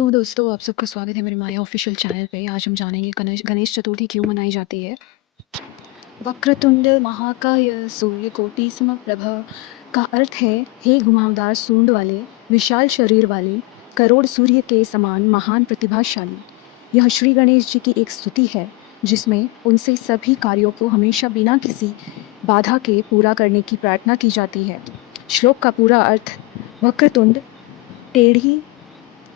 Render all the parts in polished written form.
तो दोस्तों आप सबका स्वागत है मेरे माया ऑफिशियल चैनल पे। आज हम जानेंगे गणेश गणेश चतुर्थी क्यों मनाई जाती है। वक्रतुंड महाकाय सूर्यकोटि समप्रभ का अर्थ है हे घुमावदार सूंड वाले, विशाल शरीर वाले, करोड़ सूर्य के समान महान प्रतिभाशाली। यह श्री गणेश जी की एक स्तुति है जिसमें उनसे सभी कार्यों को हमेशा बिना किसी बाधा के पूरा करने की प्रार्थना की जाती है। श्लोक का पूरा अर्थ: वक्रतुंड टेढ़ी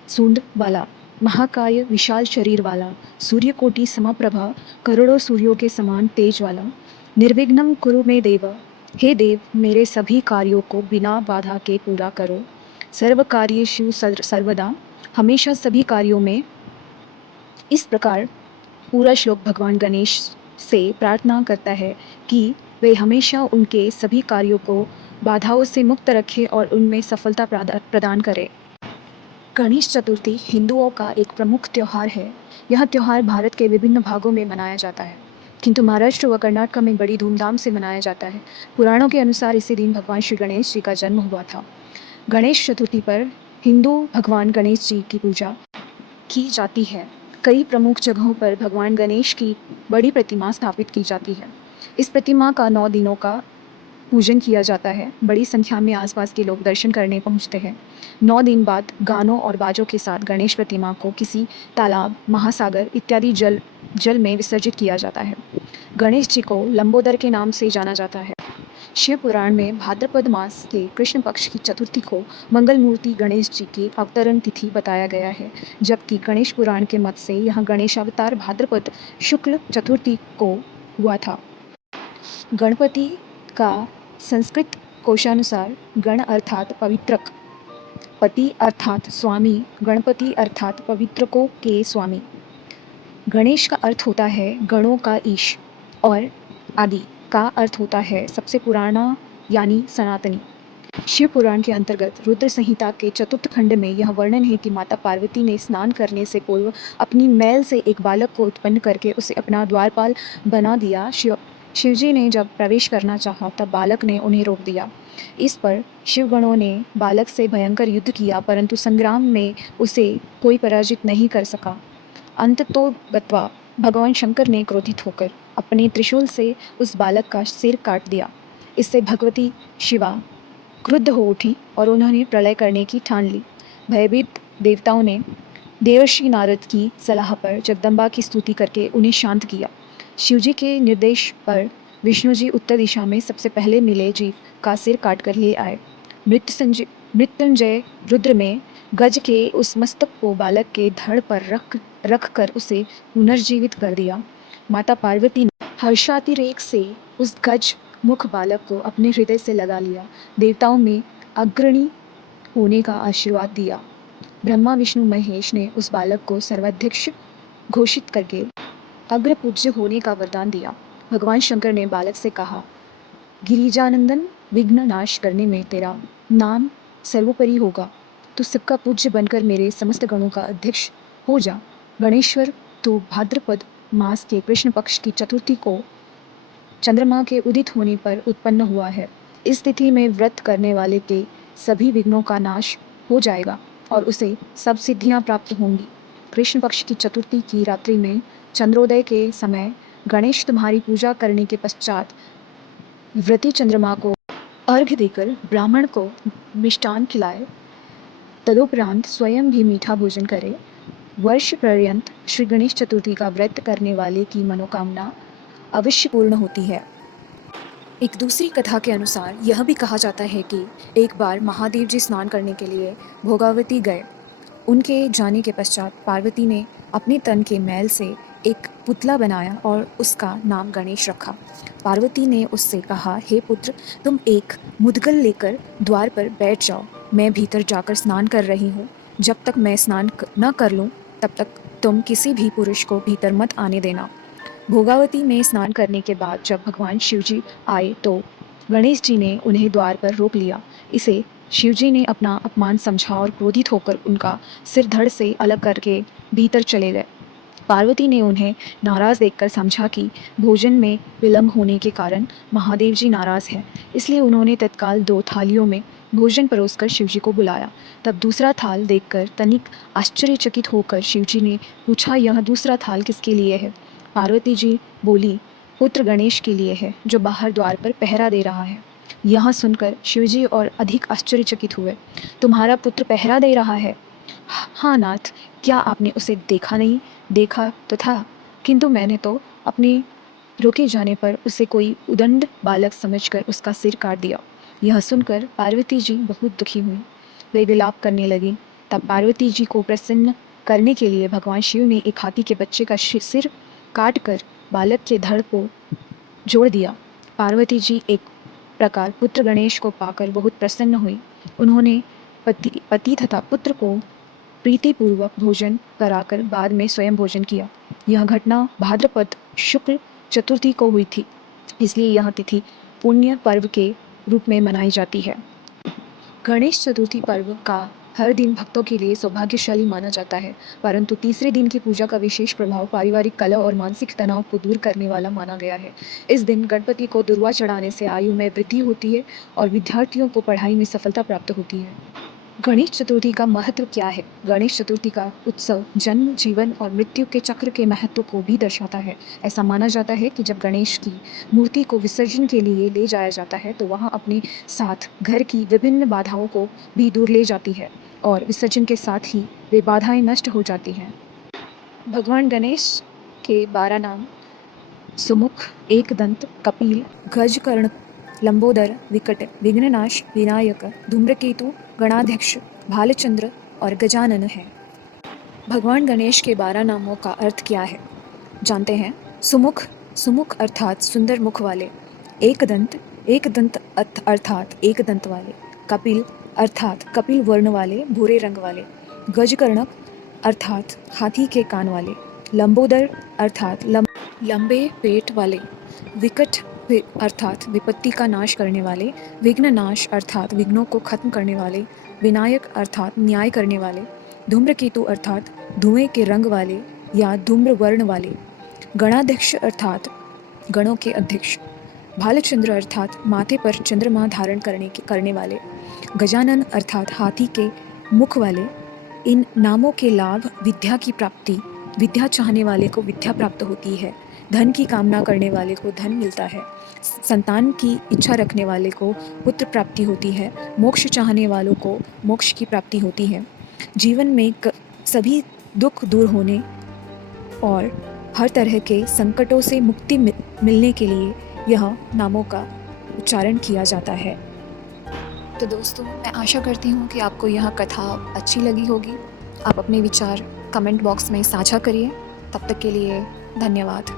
सूंड वाला, महाकाय विशाल शरीर वाला, सूर्यकोटि समप्रभा करोड़ों सूर्यों के समान तेज वाला, निर्विघ्नं कुरु मे देव, हे देव मेरे सभी कार्यों को बिना बाधा के पूरा करो। सर्व कार्येषु सर्वदा, हमेशा सभी कार्यों में। इस प्रकार पूरा श्लोक भगवान गणेश से प्रार्थना करता है कि वे हमेशा उनके सभी कार्यों को बाधाओं से मुक्त रखें और उनमें सफलता प्रदान करें। गणेश चतुर्थी हिंदुओं का एक प्रमुख त्यौहार है। यह त्यौहार भारत के विभिन्न भागों में मनाया जाता है, किंतु महाराष्ट्र व कर्नाटक में बड़ी धूमधाम से मनाया जाता है। पुराणों के अनुसार इसी दिन भगवान श्री गणेश जी का जन्म हुआ था। गणेश चतुर्थी पर हिंदू भगवान गणेश जी की पूजा की जाती है। कई प्रमुख जगहों पर भगवान गणेश की बड़ी प्रतिमा स्थापित की जाती है। इस प्रतिमा का 9 दिनों का पूजन किया जाता है। बड़ी संख्या में आसपास के लोग दर्शन करने पहुंचते हैं। 9 दिन बाद गानों और बाजों के साथ गणेश प्रतिमा को किसी तालाब, महासागर इत्यादि जल में विसर्जित किया जाता है। गणेश जी को लंबोदर के नाम से जाना जाता है। शिव पुराण में भाद्रपद मास के कृष्ण पक्ष की चतुर्थी को मंगल मूर्ति गणेश जी की अवतरण तिथि बताया गया है, जबकि गणेश पुराण के मत से यह गणेशावतार भाद्रपद शुक्ल चतुर्थी को हुआ था। गणपति का संस्कृत कोशानुसार गण अर्थात पवित्रक, पति अर्थात स्वामी, गणपति अर्थात पवित्रकों के स्वामी। गणेश का अर्थ होता है गणों का ईश और आदि का अर्थ होता है सबसे पुराना यानी सनातनी। शिव पुराण के अंतर्गत रुद्र संहिता के चतुर्थ खंड में यह वर्णन है कि माता पार्वती ने स्नान करने से पूर्व अपनी मैल से एक बालक को उत्पन्न करके उसे अपना द्वारपाल बना दिया। शिवजी ने जब प्रवेश करना चाहा तब बालक ने उन्हें रोक दिया। इस पर शिवगणों ने बालक से भयंकर युद्ध किया, परंतु संग्राम में उसे कोई पराजित नहीं कर सका। अंततोगत्वा भगवान शंकर ने क्रोधित होकर अपने त्रिशूल से उस बालक का सिर काट दिया। इससे भगवती शिवा क्रुद्ध हो उठी और उन्होंने प्रलय करने की ठान ली। भयभीत देवताओं ने देवर्षि नारद की सलाह पर जगदम्बा की स्तुति करके उन्हें शांत किया। शिवजी के निर्देश पर विष्णु जी उत्तर दिशा में सबसे पहले मिले जीव का सिर काट कर ले आए। मृत्युंजय रुद्र में गज के उस मस्तक को बालक के धड़ पर रख कर उसे पुनर्जीवित कर दिया। माता पार्वती ने हर्षातिरेक से उस गज मुख बालक को अपने हृदय से लगा लिया। देवताओं में अग्रणी होने का आशीर्वाद दिया। ब्रह्मा विष्णु महेश ने उस बालक को सर्वाध्यक्ष घोषित करके अग्र पूज्य होने का वरदान दिया। भगवान शंकर ने बालक से कहा, गिरिजानंदन, विघ्न नाश करने में तेरा नाम सर्वोपरि होगा। तू सबका पूज्य बनकर मेरे समस्त गणों का अध्यक्ष हो जा। गणेश्वर तो भाद्रपद मास के कृष्ण पक्ष की चतुर्थी को चंद्रमा के उदित होने पर उत्पन्न हुआ है। इस तिथि में व्रत करने वाले के सभी विघ्नों का नाश हो जाएगा और उसे सब सिद्धियां प्राप्त होंगी। कृष्ण पक्ष की चतुर्थी की रात्रि में चंद्रोदय के समय गणेश तुम्हारी पूजा करने के पश्चात व्रती चंद्रमा को अर्घ्य देकर ब्राह्मण को मिष्टान खिलाए। तदुपरांत स्वयं भी मीठा भोजन करे। वर्ष पर्यंत श्री गणेश चतुर्थी का व्रत करने वाले की मनोकामना अवश्य पूर्ण होती है। एक दूसरी कथा के अनुसार यह भी कहा जाता है कि एक बार महादेव जी स्नान करने के लिए भोगावती गए। उनके जाने के पश्चात पार्वती ने अपने तन के मैल से एक पुतला बनाया और उसका नाम गणेश रखा। पार्वती ने उससे कहा, हे पुत्र, तुम एक मुद्गल लेकर द्वार पर बैठ जाओ। मैं भीतर जाकर स्नान कर रही हूँ। जब तक मैं स्नान न कर लूँ तब तक तुम किसी भी पुरुष को भीतर मत आने देना। भोगावती में स्नान करने के बाद जब भगवान शिवजी आए तो गणेश जी ने उन्हें द्वार पर रोक लिया। इसे शिवजी ने अपना अपमान समझा और क्रोधित होकर उनका सिर धड़ से अलग करके भीतर चले गए। पार्वती ने उन्हें नाराज देखकर समझा कि भोजन में विलंब होने के कारण महादेव जी नाराज हैं, इसलिए उन्होंने तत्काल 2 थालियों में भोजन परोसकर शिवजी को बुलाया। तब दूसरा थाल देखकर तनिक आश्चर्यचकित होकर शिवजी ने पूछा, यह दूसरा थाल किसके लिए है? पार्वती जी बोली, पुत्र गणेश के लिए है, जो बाहर द्वार पर पहरा दे रहा है। यह सुनकर शिवजी और अधिक आश्चर्यचकित हुए। तुम्हारा पुत्र पहरा दे रहा है? हाँ नाथ, क्या आपने उसे देखा नहीं? देखा तो था, किंतु मैंने तो अपने रोके जाने पर उसे कोई उदंड बालक समझकर उसका सिर काट दिया। यह सुनकर पार्वती जी बहुत दुखी हुई। वे विलाप करने लगी। तब पार्वती जी को प्रसन्न करने के लिए भगवान शिव ने एक हाथी के बच्चे का सिर काट कर बालक के धड़ को जोड़ दिया। पार्वती जी एक प्रकार पुत्र गणेश को पाकर बहुत प्रसन्न हुई। उन्होंने पति तथा पुत्र को प्रीतिपूर्वक भोजन कराकर बाद में स्वयं भोजन किया। यह घटना भाद्रपद शुक्ल चतुर्थी को हुई थी, इसलिए यह तिथि पुण्य पर्व के रूप में मनाई जाती है। गणेश चतुर्थी पर्व का हर दिन भक्तों के लिए सौभाग्यशाली माना जाता है, परंतु तीसरे दिन की पूजा का विशेष प्रभाव पारिवारिक कलह और मानसिक तनाव को दूर करने वाला माना गया है। इस दिन गणपति को दुर्वा चढ़ाने से आयु में वृद्धि होती है और विद्यार्थियों को पढ़ाई में सफलता प्राप्त होती है। गणेश चतुर्थी का महत्व क्या है? गणेश चतुर्थी का उत्सव जन्म, जीवन और मृत्यु के चक्र के महत्व को भी दर्शाता है। ऐसा माना जाता है कि जब गणेश की मूर्ति को विसर्जन के लिए ले जाया जाता है तो वहाँ अपने साथ घर की विभिन्न बाधाओं को भी दूर ले जाती है और विसर्जन के साथ ही वे बाधाएं नष्ट हो जाती हैं। भगवान गणेश के 12 नाम सुमुख, एकदंत, कपिल, गजकर्ण, लंबोदर, विकट, विघ्ननाश, विनायक, धूम्रकेतु, गणाध्यक्ष, भालचंद्र और गजानन है। भगवान गणेश के 12 नामों का अर्थ क्या है, जानते हैं? सुमुख, सुमुख अर्थात सुंदर मुख वाले। एकदंत, एकदंत अर्थात एक दंत वाले। कपिल अर्थात कपिल वर्ण वाले, भूरे रंग वाले। गजकर्ण अर्थात हाथी के कान वाले। लंबोदर अर्थात लंबे पेट वाले। विकट अर्थात विपत्ति का नाश करने वाले। विघ्ननाश अर्थात विघ्नों को खत्म करने वाले। विनायक अर्थात न्याय करने वाले। धूम्रकेतु अर्थात धुएं के रंग वाले या धूम्र वर्ण वाले। गणाध्यक्ष अर्थात गणों के अध्यक्ष। भालचंद्र अर्थात माथे पर चंद्रमा धारण करने वाले। गजानन अर्थात हाथी के मुख वाले। इन नामों के लाभ विद्या की प्राप्ति, विद्या चाहने वाले को विद्या प्राप्त होती है। धन की कामना करने वाले को धन मिलता है। संतान की इच्छा रखने वाले को पुत्र प्राप्ति होती है। मोक्ष चाहने वालों को मोक्ष की प्राप्ति होती है। जीवन में सभी दुख दूर होने और हर तरह के संकटों से मुक्ति मिलने के लिए यह नामों का उच्चारण किया जाता है। तो दोस्तों, मैं आशा करती हूँ कि आपको यह कथा अच्छी लगी होगी। आप अपने विचार कमेंट बॉक्स में साझा करिए। तब तक के लिए धन्यवाद।